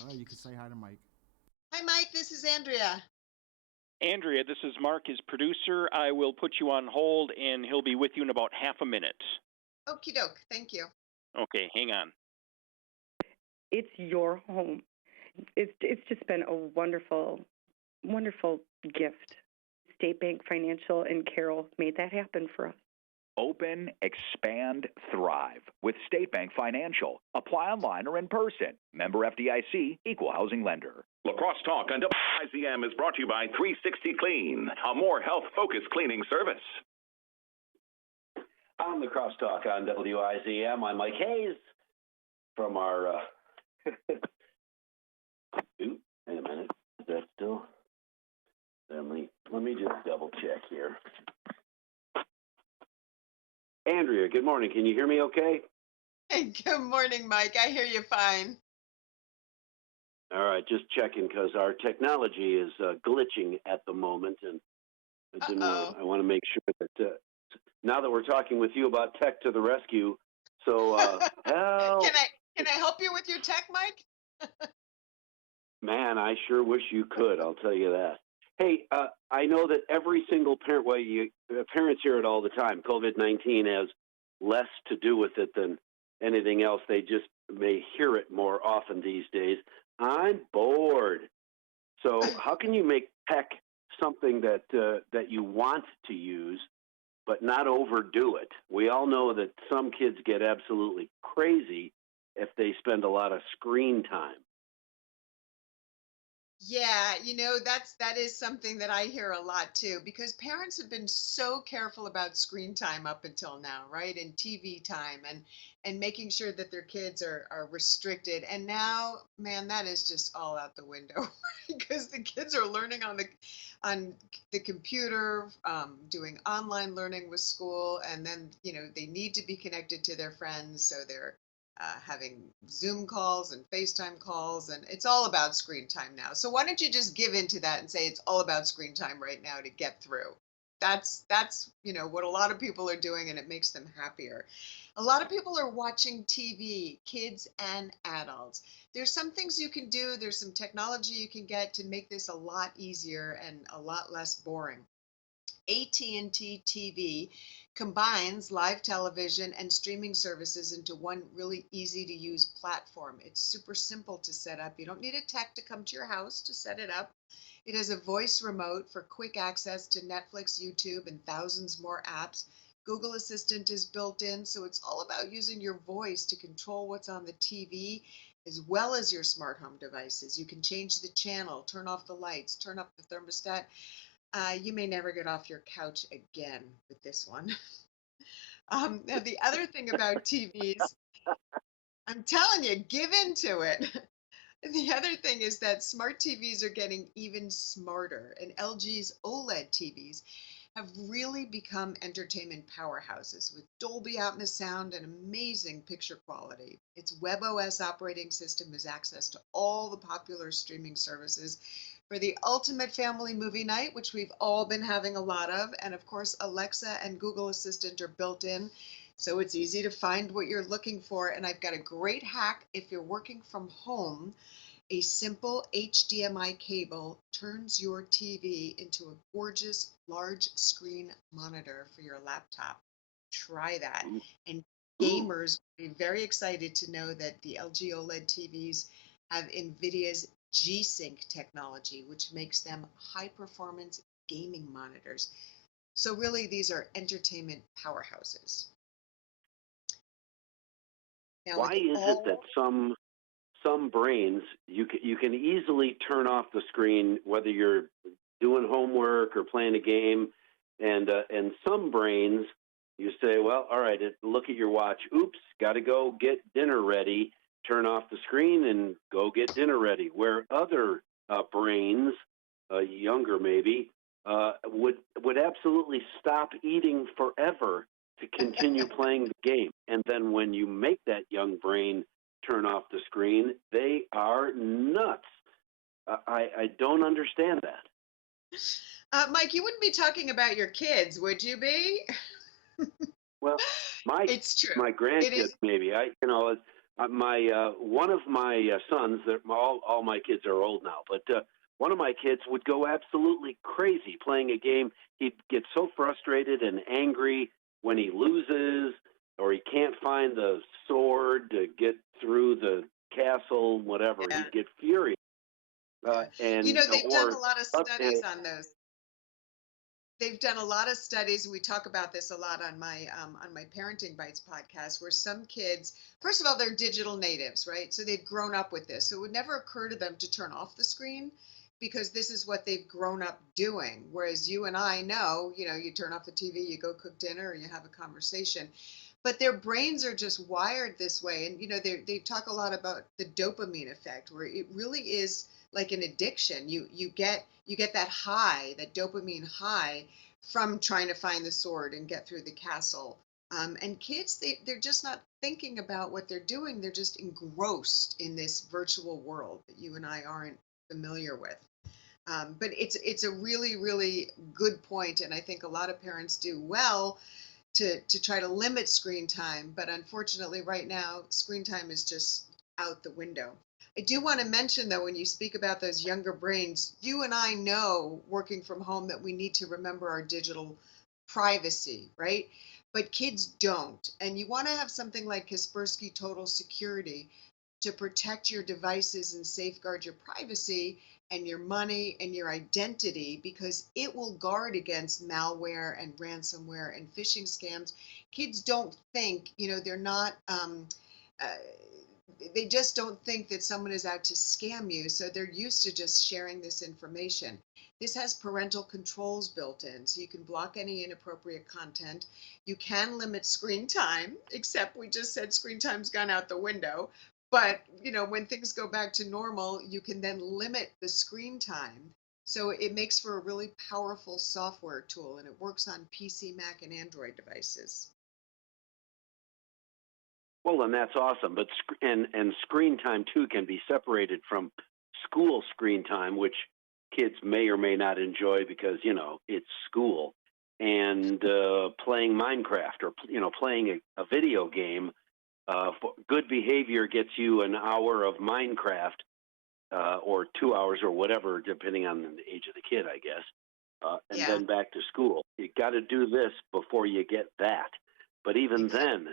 All right, you can say hi to Mike. Hi, Mike. This is Andrea. Andrea, this is Mark, his producer. I will put you on hold, and he'll be with you in about half a minute. Okie doke. Thank you. Okay, hang on. It's your home. It's just been a wonderful, wonderful gift. State Bank Financial and Carol made that happen for us. Open, expand, thrive with State Bank Financial. Apply online or in person. Member FDIC, Equal Housing Lender. Lacrosse Talk on WIZM is brought to you by 360 Clean, a more health-focused cleaning service. On Lacrosse Talk on WIZM, I'm Mike Hayes from our... Ooh, wait a minute. Is that still... Let me just double check here. Andrea, good morning. Can you hear me okay? Hey, good morning, Mike. I hear you fine. All right, just checking because our technology is glitching at the moment, and I want to make sure that now that we're talking with you about tech to the rescue, so help. Can I help you with your tech, Mike? Man, I sure wish you could. I'll tell you that. Hey, I know that every single parent, parents hear it all the time. COVID-19 has less to do with it than anything else. They just may hear it more often these days. I'm bored. So how can you make tech something that you want to use, but not overdo it? We all know that some kids get absolutely crazy if they spend a lot of screen time. Yeah, that is something that I hear a lot too, because parents have been so careful about screen time up until now, right? And TV time and making sure that their kids are restricted. And now, man, that is just all out the window because the kids are learning on the computer, doing online learning with school, and then they need to be connected to their friends, so they're having Zoom calls and FaceTime calls, and it's all about screen time now. So why don't you just give into that and say it's all about screen time right now to get through? That's what a lot of people are doing, and it makes them happier. A lot of people are watching TV, kids and adults. There's some things you can do. There's some technology you can get to make this a lot easier and a lot less boring. AT&T TV combines live television and streaming services into one really easy to use platform. It's super simple to set up. You don't need a tech to come to your house to set it up. It has a voice remote for quick access to Netflix, YouTube, and thousands more apps. Google Assistant is built in, so it's all about using your voice to control what's on the TV as well as your smart home devices. You can change the channel, turn off the lights, turn up the thermostat. You may never get off your couch again with this one. Now, the other thing about TVs, I'm telling you, give into it. The other thing is that smart TVs are getting even smarter, and LG's OLED TVs have really become entertainment powerhouses with Dolby Atmos sound and amazing picture quality. Its WebOS operating system has access to all the popular streaming services for the ultimate family movie night, which we've all been having a lot of. And of course, Alexa and Google Assistant are built in, so it's easy to find what you're looking for. And I've got a great hack if you're working from home. A simple HDMI cable turns your TV into a gorgeous large screen monitor for your laptop. Try that. And gamers will be very excited to know that the LG OLED TVs have NVIDIA's G-Sync technology, which makes them high-performance gaming monitors. So really, these are entertainment powerhouses. Now, why is it that some brains, you can easily turn off the screen, whether you're doing homework or playing a game, and some brains, you say, well, all right, look at your watch. Oops, got to go get dinner ready. Turn off the screen and go get dinner ready. Where other brains, younger maybe, would absolutely stop eating forever to continue playing the game. And then when you make that young brain turn off the screen, they are nuts. I don't understand that. Mike, you wouldn't be talking about your kids, would you be? Well, it's true. My grandkids, maybe. One of my sons, all my kids are old now, but one of my kids would go absolutely crazy playing a game. He'd get so frustrated and angry when he loses, or he can't find the sword to get through the castle, whatever. Yeah. He'd get furious. And they've done a lot of up- studies on those. They've done a lot of studies. We talk about this a lot on my Parenting Bites podcast, where some kids, first of all, they're digital natives, right? So they've grown up with this. So it would never occur to them to turn off the screen because this is what they've grown up doing. Whereas you and I know, you turn off the TV, you go cook dinner, or you have a conversation. But their brains are just wired this way. And, they talk a lot about the dopamine effect, where it really is like an addiction. You get that high, that dopamine high from trying to find the sword and get through the castle. And kids, they're just not thinking about what they're doing. They're just engrossed in this virtual world that you and I aren't familiar with. But it's a really, really good point, and I think a lot of parents do well to try to limit screen time. But unfortunately, right now, screen time is just out the window. I do want to mention, though, when you speak about those younger brains, you and I know, working from home, that we need to remember our digital privacy, right? But kids don't. And you want to have something like Kaspersky Total Security to protect your devices and safeguard your privacy and your money and your identity, because it will guard against malware and ransomware and phishing scams. Kids don't think, they're not they just don't think that someone is out to scam you. So they're used to just sharing this information. This has parental controls built in, so you can block any inappropriate content. You can limit screen time, except we just said screen time's gone out the window. But, when things go back to normal, you can then limit the screen time. So it makes for a really powerful software tool, and it works on PC, Mac, and Android devices. Well, and that's awesome. But and screen time too can be separated from school screen time, which kids may or may not enjoy because it's school. And playing Minecraft or playing a video game. Good behavior gets you an hour of Minecraft or 2 hours or whatever, depending on the age of the kid, I guess. And then back to school. You got to do this before you get that. But even then,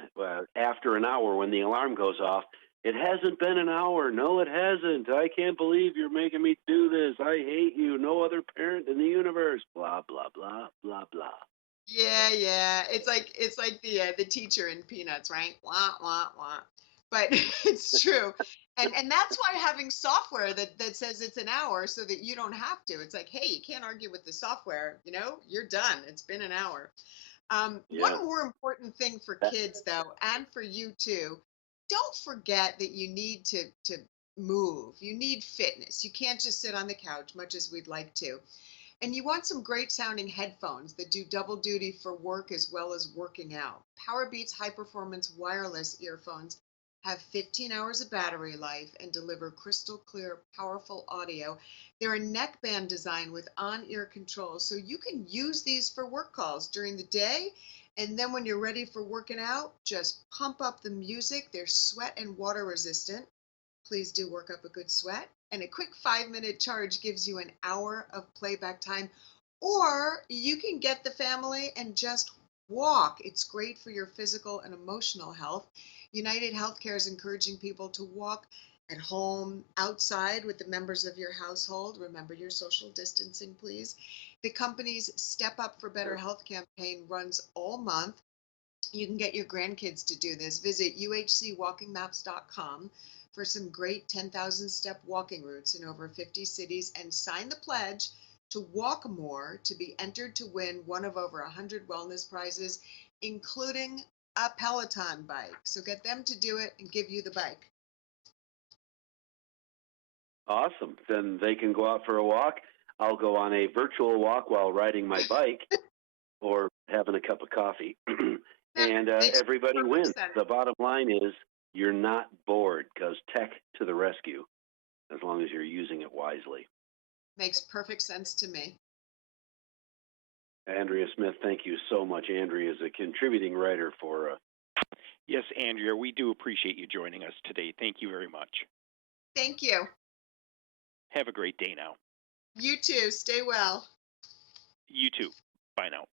after an hour, when the alarm goes off, it hasn't been an hour. No, it hasn't. I can't believe you're making me do this. I hate you. No other parent in the universe. Blah, blah, blah, blah, blah. Yeah. It's like the teacher in Peanuts, right? Wah, wah, wah. But it's true. And that's why having software that says it's an hour so that you don't have to. It's like, hey, you can't argue with the software. You're done. It's been an hour. One more important thing for kids, though, and for you too, don't forget that you need to move. You need fitness. You can't just sit on the couch, much as we'd like to. And you want some great sounding headphones that do double duty for work as well as working out. Powerbeats high performance wireless earphones have 15 hours of battery life and deliver crystal clear, powerful audio. They're a neckband design with on-ear controls, so you can use these for work calls during the day. And then when you're ready for working out, just pump up the music. They're sweat and water resistant. Please do work up a good sweat. And a quick 5-minute charge gives you an hour of playback time. Or you can get the family and just walk. It's great for your physical and emotional health. United Healthcare is encouraging people to walk at home, outside with the members of your household. Remember your social distancing, please. The company's Step Up for Better Health campaign runs all month. You can get your grandkids to do this. Visit uhcwalkingmaps.com for some great 10,000 step walking routes in over 50 cities and sign the pledge to walk more to be entered to win one of over 100 wellness prizes, including a Peloton bike. So get them to do it and give you the bike. Awesome. Then they can go out for a walk. I'll go on a virtual walk while riding my bike or having a cup of coffee. And everybody wins. The bottom line is you're not bored because tech to the rescue, as long as you're using it wisely. Makes perfect sense to me. Andrea Smith, thank you so much. Andrea is a contributing writer for Yes, Andrea, we do appreciate you joining us today. Thank you very much. Thank you. Have a great day now. You too. Stay well. You too. Bye now.